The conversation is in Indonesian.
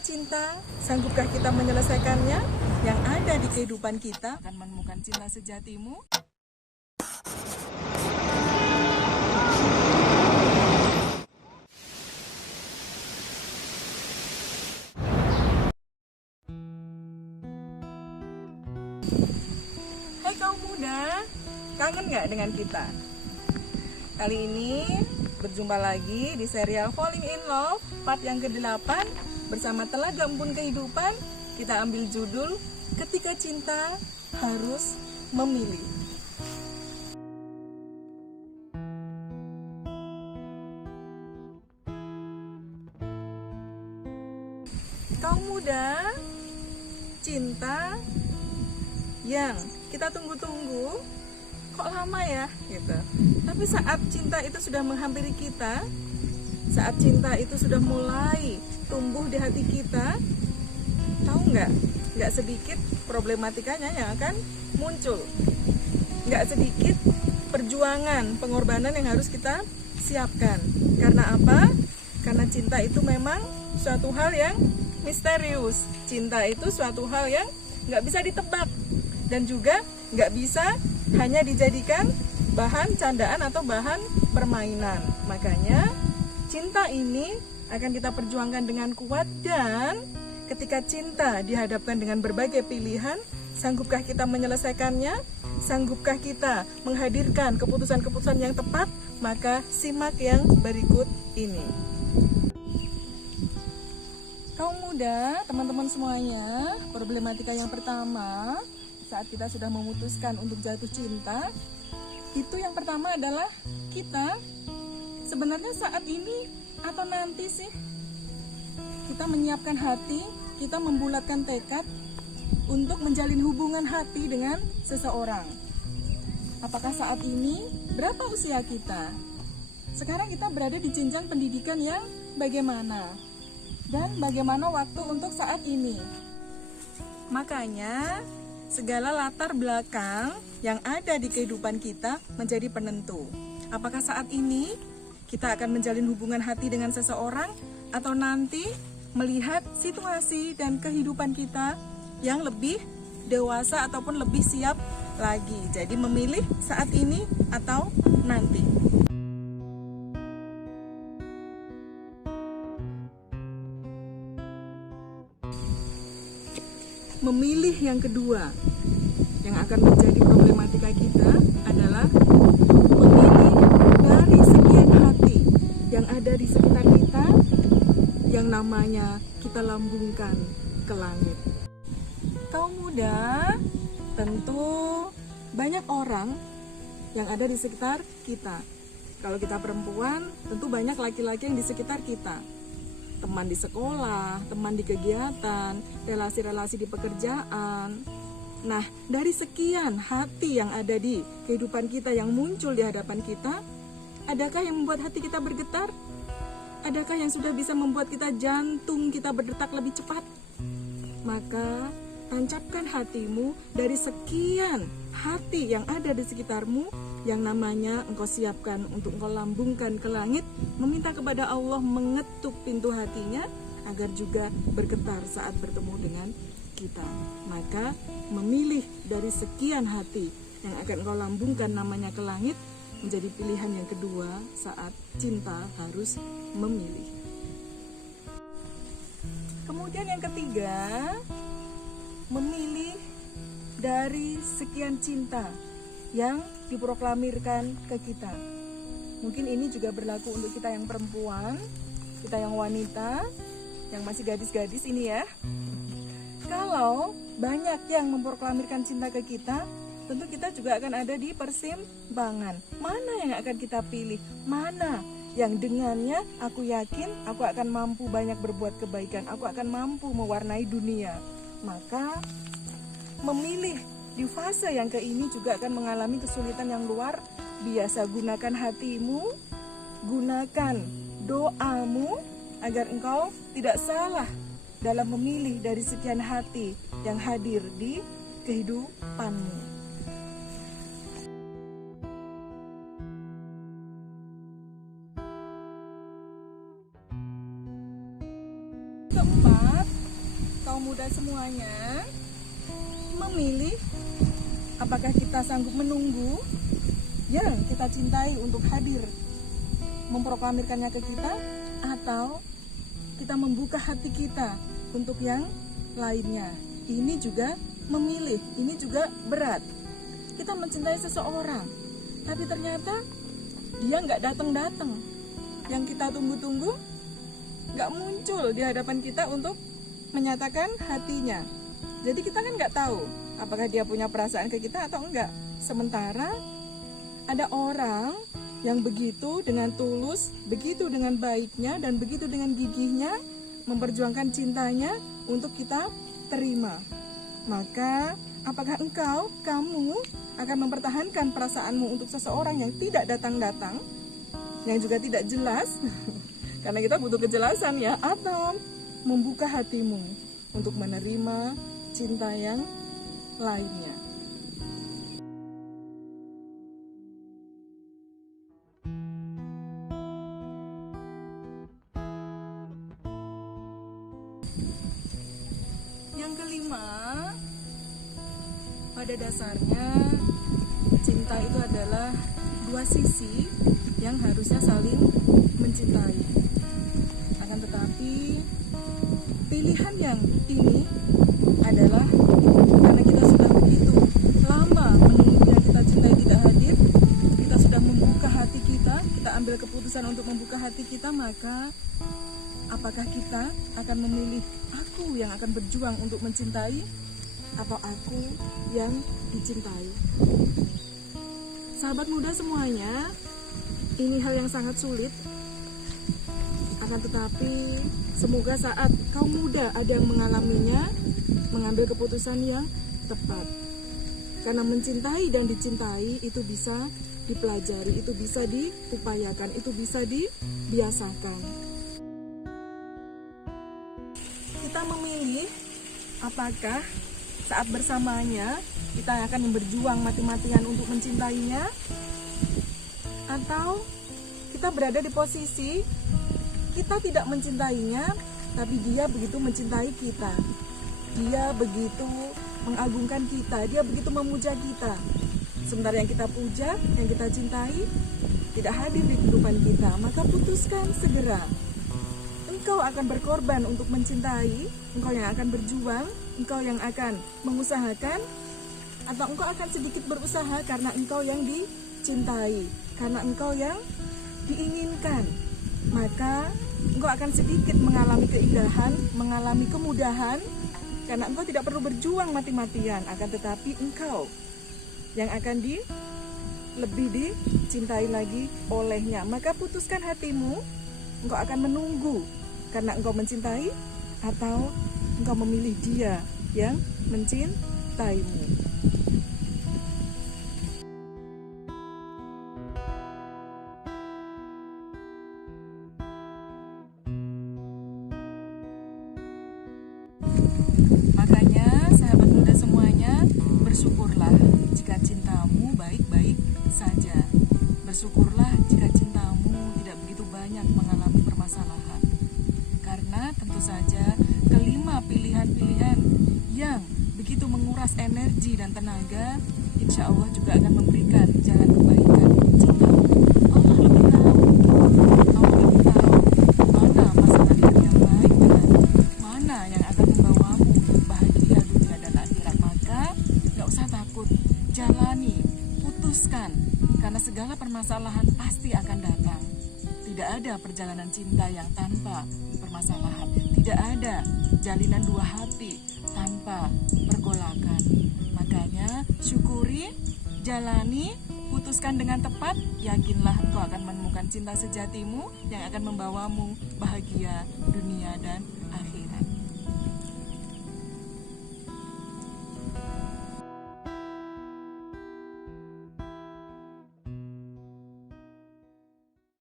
cinta, sanggupkah kita menyelesaikannya? Yang ada di kehidupan kita akan menemukan cinta sejatimu. Hai kaum muda, kangen nggak dengan kita? Kali ini berjumpa lagi di serial Falling in Love part yang ke-8 bersama Telaga Embun Kehidupan. Kita ambil judul Ketika Cinta Harus Memilih. Kaum muda, cinta yang kita tunggu-tunggu kok lama ya gitu. Tapi saat cinta itu sudah menghampiri kita, saat cinta itu sudah mulai tumbuh di hati kita, tahu nggak sedikit problematikanya yang akan muncul, nggak sedikit perjuangan, pengorbanan yang harus kita siapkan. Karena apa? Karena cinta itu memang suatu hal yang misterius. Cinta itu suatu hal yang nggak bisa ditebak dan juga nggak bisa hanya dijadikan bahan candaan atau bahan permainan. Makanya cinta ini akan kita perjuangkan dengan kuat, dan ketika cinta dihadapkan dengan berbagai pilihan, sanggupkah kita menyelesaikannya? Sanggupkah kita menghadirkan keputusan-keputusan yang tepat? Maka simak yang berikut ini. Kaum muda, teman-teman semuanya, problematika yang pertama saat kita sudah memutuskan untuk jatuh cinta, itu yang pertama adalah kita sebenarnya saat ini atau nanti sih kita menyiapkan hati, kita membulatkan tekad untuk menjalin hubungan hati dengan seseorang. Apakah saat ini? Berapa usia kita? Sekarang kita berada di jenjang pendidikan yang bagaimana? Dan bagaimana waktu untuk saat ini? Makanya segala latar belakang yang ada di kehidupan kita menjadi penentu. Apakah saat ini kita akan menjalin hubungan hati dengan seseorang, atau nanti melihat situasi dan kehidupan kita yang lebih dewasa ataupun lebih siap lagi. Jadi memilih saat ini atau nanti. Memilih yang kedua yang akan menjadi problematika kita adalah memilih dari sekian hati yang ada di sekitar kita, yang namanya kita lambungkan ke langit. Kaum muda, tentu banyak orang yang ada di sekitar kita. Kalau kita perempuan, tentu banyak laki-laki yang di sekitar kita. Teman di sekolah, teman di kegiatan, relasi-relasi di pekerjaan. Nah, dari sekian hati yang ada di kehidupan kita yang muncul di hadapan kita, adakah yang membuat hati kita bergetar? Adakah yang sudah bisa membuat kita jantung kita berdetak lebih cepat? Maka tancapkan hatimu dari sekian hati yang ada di sekitarmu, yang namanya engkau siapkan untuk engkau lambungkan ke langit, meminta kepada Allah mengetuk pintu hatinya agar juga bergetar saat bertemu dengan kita. Maka memilih dari sekian hati yang akan engkau lambungkan namanya ke langit menjadi pilihan yang kedua saat cinta harus memilih. Kemudian yang ketiga, memilih dari sekian cinta yang diproklamirkan ke kita. Mungkin ini juga berlaku untuk kita yang perempuan, kita yang wanita, yang masih gadis-gadis ini ya. Kalau banyak yang memproklamirkan cinta ke kita, tentu kita juga akan ada di persimpangan. Mana yang akan kita pilih? Mana yang dengannya aku yakin aku akan mampu banyak berbuat kebaikan, aku akan mampu mewarnai dunia. Maka memilih di fase yang ke ini juga akan mengalami kesulitan yang luar biasa. Gunakan hatimu, gunakan doamu agar engkau tidak salah dalam memilih dari sekian hati yang hadir di kehidupanmu. Keempat, kaum muda semuanya memilih apakah kita sanggup menunggu yang kita cintai untuk hadir memproklamirkannya ke kita, atau kita membuka hati kita untuk yang lainnya. Ini juga memilih, ini juga berat. Kita mencintai seseorang, tapi ternyata dia nggak datang-datang. Yang kita tunggu-tunggu nggak muncul di hadapan kita untuk menyatakan hatinya. Jadi kita kan nggak tahu apakah dia punya perasaan ke kita atau enggak. Sementara ada orang yang begitu dengan tulus, begitu dengan baiknya, dan begitu dengan gigihnya memperjuangkan cintanya untuk kita terima. Maka apakah kamu akan mempertahankan perasaanmu untuk seseorang yang tidak datang-datang, yang juga tidak jelas, karena kita butuh kejelasan ya, atau membuka hatimu untuk menerima cinta yang lainnya. Yang kelima, pada dasarnya cinta itu adalah dua sisi yang harusnya saling mencintai. Akan tetapi pilihan yang ini adalah karena kita sudah begitu lama menunggu yang kita cintai tidak hadir, kita sudah membuka hati kita ambil keputusan untuk membuka hati kita, maka apakah kita akan memilih aku yang akan berjuang untuk mencintai atau aku yang dicintai? Sahabat muda semuanya, ini hal yang sangat sulit. Akan tetapi semoga saat kaum muda ada yang mengalaminya, mengambil keputusan yang tepat. Karena mencintai dan dicintai itu bisa dipelajari, itu bisa diupayakan, itu bisa dibiasakan. Kita memilih apakah saat bersamanya kita akan berjuang mati-matian untuk mencintainya, atau kita berada di posisi kita tidak mencintainya, tapi dia begitu mencintai kita. Dia begitu mengagungkan kita, dia begitu memuja kita. Sementara yang kita puja, yang kita cintai tidak hadir di kehidupan kita, maka putuskan segera. Engkau akan berkorban untuk mencintai, engkau yang akan berjuang, engkau yang akan mengusahakan, atau engkau akan sedikit berusaha karena engkau yang dicintai, karena engkau yang diinginkan. Maka engkau akan sedikit mengalami keindahan, mengalami kemudahan, karena engkau tidak perlu berjuang mati-matian, akan tetapi engkau yang akan lebih dicintai lagi olehnya. Maka putuskan hatimu, engkau akan menunggu karena engkau mencintai, atau engkau memilih dia yang mencintaimu. Makanya sahabat muda semuanya, bersyukurlah jika cintamu baik-baik saja. Bersyukurlah jika cintamu tidak begitu banyak mengalami permasalahan. Karena tentu saja kelima pilihan-pilihan yang begitu menguras energi dan tenaga, insya Allah juga akan memberikan jalan kebaikan untuk cintamu. Allah lebih tahu mana masalah yang baik dan mana yang akan membawamu bahagia dunia dan akhirat. Maka gak usah takut, jalani, putuskan, karena segala permasalahan pasti akan datang. Tidak ada perjalanan cinta yang tanpa permasalahan. Tidak ada jalinan dua hati tanpa pergolakan. Makanya syukuri, jalani, putuskan dengan tepat. Yakinlah engkau akan menemukan cinta sejatimu yang akan membawamu bahagia dunia dan